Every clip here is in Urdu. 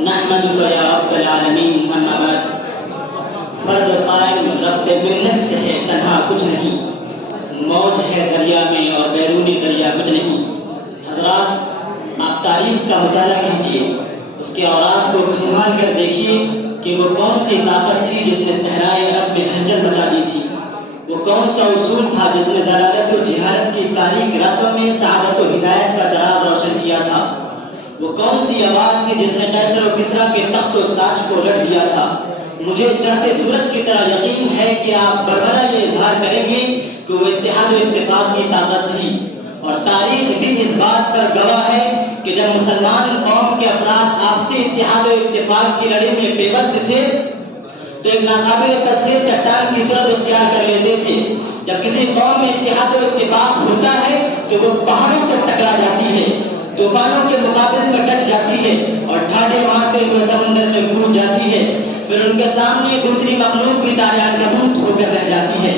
نحمدک یا رب العالمین، اما بعد۔ فرد قائم ربط ملت سے ہے تنہا کچھ نہیں، موج ہے دریا میں اور بیرونی دریا کچھ نہیں۔ حضرات، آپ تاریخ کا مطالعہ کیجیے، اس کے اوراق کو کھنگال کر دیکھیے کہ وہ کون سی طاقت تھی جس نے صحرائے عرب میں ہلچل مچا دی تھی، وہ کون سا اصول تھا جس نے ضلالت و جہالت کی تاریک راتوں میں سعادت و ہدایت کا چراغ روشن کیا تھا، وہ کون سی آواز تھی جس نے قیصر و کسریٰ کے تخت و تاج کو لٹ دیا تھا۔ مجھے چڑھتے سورج کی طرح یقین ہے کہ آپ بربرا یہ اظہار کریں گے کہ وہ اتحاد و اتفاق کی طاقت تھی، اور تاریخ بھی اس بات پر گواہ ہے کہ جب مسلمان قوم کے افراد آپسی اتحاد و اتفاق کی لڑائی میں پیوست تھے تو ایک ناقابل تصویر چٹان کی صورت اختیار کر لیتے تھے۔ جب کسی قوم میں اتحاد و اتفاق ہوتا ہے تو وہ پہاڑوں سے ٹکرا جاتی ہے، طوفانوں کے مقابلے میں ڈٹ جاتی ہے اور ڈھاڈے مارتے ہوئے سمندر میں کود جاتی ہے، پھر ان کے سامنے دوسری مخلوق بھی دار عنکبوت ہو کر رہ جاتی ہے۔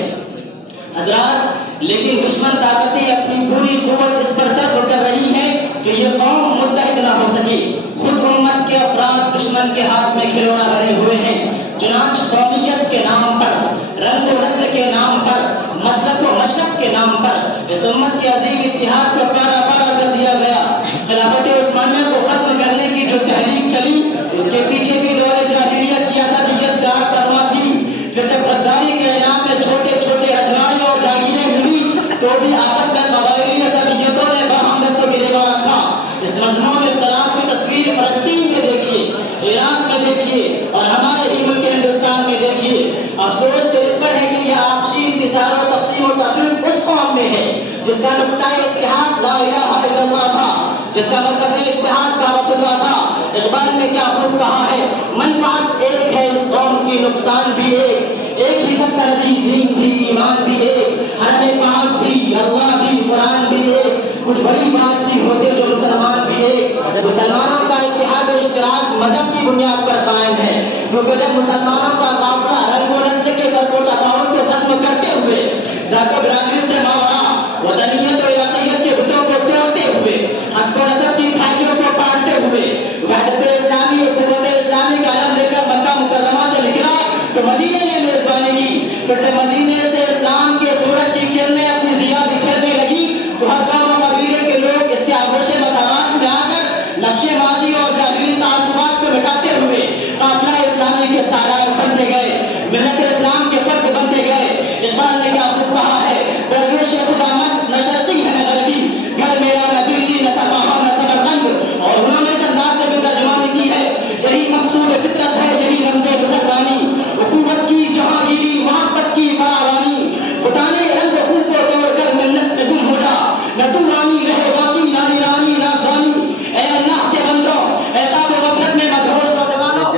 حضرات، لیکن دشمن طاقتیں اپنی پوری قوت اس پر صرف کر رہی ہیں کہ یہ قوم متحد نہ ہو سکے۔ خود امت کے افراد دشمن کے ہاتھ میں کھلونا بنے ہوئے ہیں، چنانچہ قومیت کے نام پر، رنگ و نسل کے نام پر، مسلک و مشرق کے نام پر اس امت کے عظیم اتحاد کو پارا پارا کر دیا گیا۔ خلافت عثمانیہ کو ختم کرنے کی جو تحریک چلی، اس کے پیچھے بھی دور جاہلیت یا عصبیت کا فرما تھی۔ پھر جب غداری کے انعام میں چھوٹے چھوٹے رجواڑے اور جاگیریں ملی تو بھی آپس میں قبائلی عصبیتوں نے باہم دست و گریباں رکھا۔ اس مضمون اختلاف کی تصویر فلسطین میں دیکھیے، عراق میں دیکھیے اور ہمارے ہی ملک ہندوستان میں دیکھیے۔ افسوس تو اس پر ہے کہ یہ آپسی انتصار و تقسیم و تفریق اس قوم میں ہے جس کا نقطہ اتحاد لا الہ الا اللہ تھا، جس کا مرکز اتحاد کعبۃ اللہ تھا۔ اقبال نے کیا خوب کہا ہے، منفعت ایک ہے اس قوم کی، نقصان بھی ایک ہی سب کا نبی، دین بھی، ایمان بھی ایک، حرم پاک بھی، اللہ بھی، قرآن بھی ایک، کچھ بڑی بات کی ہوتے جو مسلمان بھی ایک۔ مسلمانوں کا اتحاد و اشتراک مذہب کی بنیاد پر قائم ہے، کیونکہ جب مسلمانوں کا قافلہ رنگ و نسل کے فرق و تفاوت کو ختم کرتے ہوئے، ذات و برادری سے ماورا وطنیت و عقیدت کے بتوں کو توڑتے ہوئے، حسب و نسب کی کھائیوں کو کاٹتے ہوئے وحدت اسلامی اور قوت اسلامی کا علم لے کر مکہ مکرمہ سے نکلا تو مدینے نے میزبانی کی۔ پھر جب مدینے سے اسلام کے سورج کی کرنیں اپنی ضیاء بکھیرنے لگی تو ہر قوم و قبیلے کے لوگ اس کے آغوش مساوات میں آ کر نقش ماضی اور جاہلی تعصبات کو مٹاتے ہوئے قافلہ اسلامی کے سالار بنتے گئے، ملت اسلام کے فرد بنتے گئے۔ اقبال نے کیا خوب کہا ہے، درویش خدا مست نہ شرقی ہے نہ غربی، گھر میرا نہ دلی نہ سپاہا نہ سمرقند، اور انہوں نے اس انداز سے بھی ترجمانی کی ہے، یہی مقصود فطرت ہے، یہی رمز مسلمانی، اخوت کی جہانگیری، محبت کی فراوانی، بتانے رنگ خون کو توڑ کر ملت میں گم ہو جا، نہ تو رانی رہے باقی نہ ایرانی نہ افغانی۔ اے اللہ کے بندوں، اے خواب و غفلت میں مدہوش نوجوانوں،